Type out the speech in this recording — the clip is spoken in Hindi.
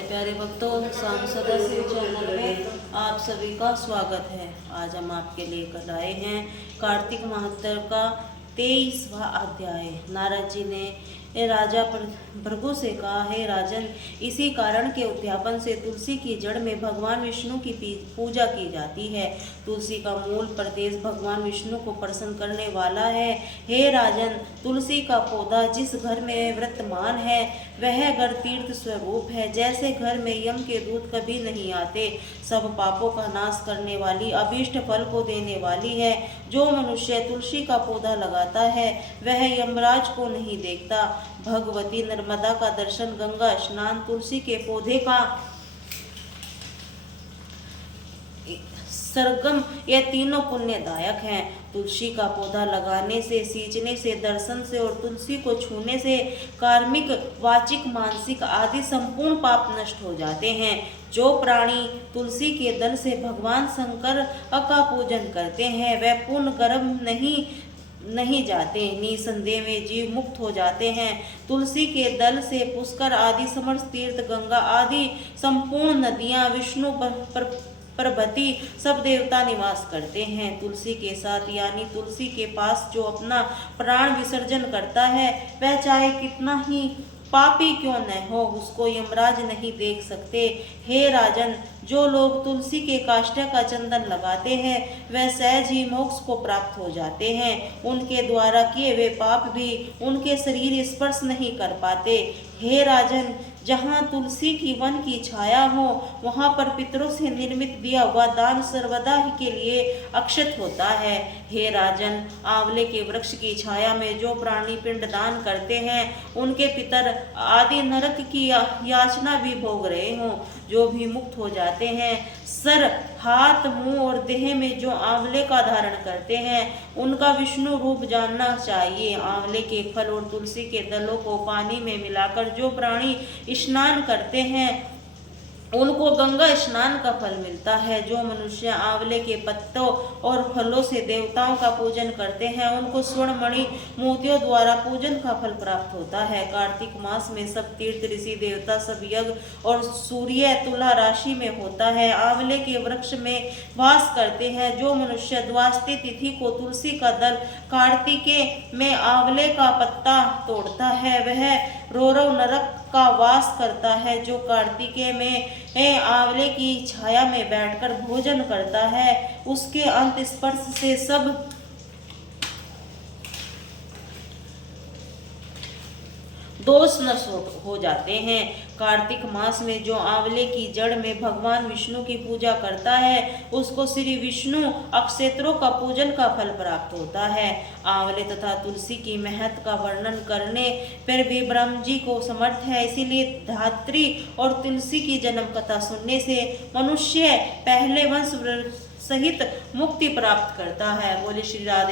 मेरे प्यारे भक्तों, सांसद चैनल में आप सभी का स्वागत है। आज हम आपके लिए कल आए हैं कार्तिक माह का 23वां अध्याय। नारद जी ने राजा भृगु से कहा, हे राजन, इसी कारण के उद्यापन से तुलसी की जड़ में भगवान विष्णु की पूजा की जाती है। तुलसी का मूल प्रदेश भगवान विष्णु को प्रसन्न करने वाला है। हे राजन, तुलसी का पौधा जिस घर में वर्तमान है वह घर तीर्थ स्वरूप है। जैसे घर में यम के दूत कभी नहीं आते, सब पापों का नाश करने वाली, अभीष्ट फल को देने वाली है। जो मनुष्य तुलसी का पौधा लगाता है वह यमराज को नहीं देखता। भगवती नर्मदा का दर्शन, गंगा स्नान, तुलसी के पौधे का सरगम, ये तीनों पुण्यदायक हैं। तुलसी का पौधा लगाने से, सींचने से, दर्शन से और तुलसी को छूने से कार्मिक, वाचिक, मानसिक आदि संपूर्ण पाप नष्ट हो जाते हैं। जो प्राणी तुलसी के दल से भगवान शंकर का पूजन करते हैं वह पूर्ण गर्भ नहीं जाते, निसंदेह में जीव मुक्त हो जाते हैं। तुलसी के दल से पुष्कर आदि समस्त तीर्थ, गंगा आदि संपूर्ण नदियां, विष्णु प्रभृति सब देवता निवास करते हैं। तुलसी के साथ यानी तुलसी के पास जो अपना प्राण विसर्जन करता है वह चाहे कितना ही पापी क्यों न हो, उसको यमराज नहीं देख सकते। हे राजन, जो लोग तुलसी के काष्ठ का चंदन लगाते हैं वह सहज ही मोक्ष को प्राप्त हो जाते हैं। उनके द्वारा किए हुए पाप भी उनके शरीर स्पर्श नहीं कर पाते। हे राजन, जहाँ तुलसी की वन की छाया हो वहाँ पर पितरों से निर्मित दिया हुआ दान सर्वदा ही के लिए अक्षत होता है। हे राजन, आंवले के वृक्ष की छाया में जो प्राणी पिंड दान करते हैं उनके पितर आदि नरक की याचना भी भोग रहे हों, जो भी मुक्त हो जाते हैं। सर, हाथ, मुंह और देह में जो आंवले का धारण करते हैं उनका विष्णु रूप जानना चाहिए। आंवले के फल और तुलसी के दलों को पानी में मिलाकर जो प्राणी स्नान करते हैं उनको गंगा स्नान का फल मिलता है। जो मनुष्य आंवले के पत्तों और फलों से देवताओं का पूजन करते हैं उनको स्वर्ण मणि मोतियों द्वारा पूजन का फल प्राप्त होता है। कार्तिक मास में सब तीर्थ, ऋषि, देवता, सब यज्ञ और सूर्य तुला राशि में होता है। आंवले के वृक्ष में वास करते हैं। जो मनुष्य द्वादशी तिथि को तुलसी का दल, कार्तिके में आंवले का पत्ता तोड़ता है वह रौरव नरक का वास करता है। जो कार्तिके में आंवले की छाया में बैठकर भोजन करता है उसके अंत स्पर्श से सब दोष नष्ट हो जाते हैं। कार्तिक मास में जो आंवले की जड़ में भगवान विष्णु की पूजा करता है उसको श्री विष्णु अक्षेत्रों का पूजन का फल प्राप्त होता है। आंवले तथा तुलसी की महत्व का वर्णन करने पर भी ब्रह्म जी को समर्थ है, इसीलिए धात्री और तुलसी की जन्म कथा सुनने से मनुष्य पहले वंश सहित मुक्ति प्राप्त करता है। बोले श्री राधे।